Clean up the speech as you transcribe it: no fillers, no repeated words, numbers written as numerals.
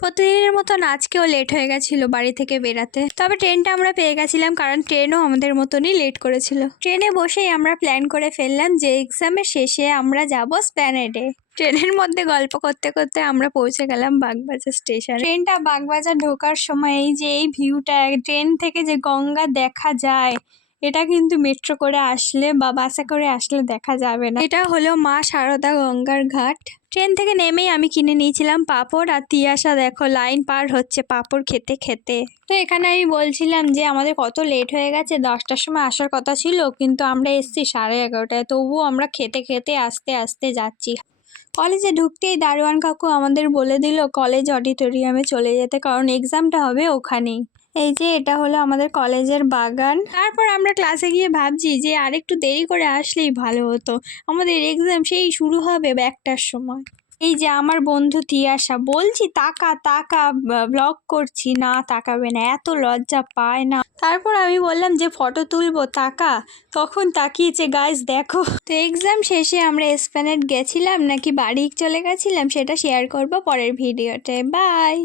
প্রতিদিনের মতন আজকেও লেট হয়ে গেছিলো বাড়ি থেকে বেরাতে। তবে ট্রেনটা আমরা পেয়ে গেছিলাম, কারণ ট্রেনও আমাদের মতনই লেট করেছিল। ট্রেনে বসেই আমরা প্ল্যান করে ফেললাম যে এক্সামের শেষে আমরা যাব স্প্ল্যানেডে। ট্রেনের মধ্যে গল্প করতে করতে আমরা পৌঁছে গেলাম বাগবাজার স্টেশন। ট্রেনটা বাগবাজার ঢোকার সময় এই ভিউটা ট্রেন থেকে যে গঙ্গা দেখা যায়, এটা কিন্তু মেট্রো করে আসলে বা বাসে করে আসলে দেখা যাবে না। এটা হলো মা সারদা গঙ্গার ঘাট। ট্রেন থেকে নেমেই আমি কিনে নিয়েছিলাম পাঁপড়, আর তিয়াশা দেখো লাইন পার হচ্ছে পাঁপড় খেতে খেতে। তো এখানে আমি বলছিলাম যে আমাদের কত লেট হয়ে গেছে, 10টার সময় আসার কথা ছিল, কিন্তু আমরা এসেছি 11:30টায়। তবুও আমরা খেতে খেতে আস্তে আস্তে যাচ্ছি। কলেজে ঢুকতেই দারোয়ান কাকু আমাদের বলে দিল কলেজ অডিটোরিয়ামে চলে যেতে, কারণ এক্সামটা হবে ওখানেই। এই যে এটা হলো আমাদের কলেজের বাগান। তারপর আমরা ক্লাসে গিয়ে ভাবছি যে আরেকটু দেরি করে আসলেই ভালো হতো, আমাদের এক্সাম সেই শুরু হবে 1টার সময়। এই যে আমার বন্ধু তিয়াশা, বলছি তাকা তাকা, ব্লগ করছি, না তাকাবে না, এত লজ্জা পায় না। তারপর আমি বললাম যে ফটো তুলবো, তাকা, তখন তাকিয়েছে, গাইস দেখো। তো এক্সাম শেষে আমরা এসপ্ল্যানেড গেছিলাম নাকি বাড়ি চলে গেছিলাম সেটা শেয়ার করবো পরের ভিডিওতে। বাই।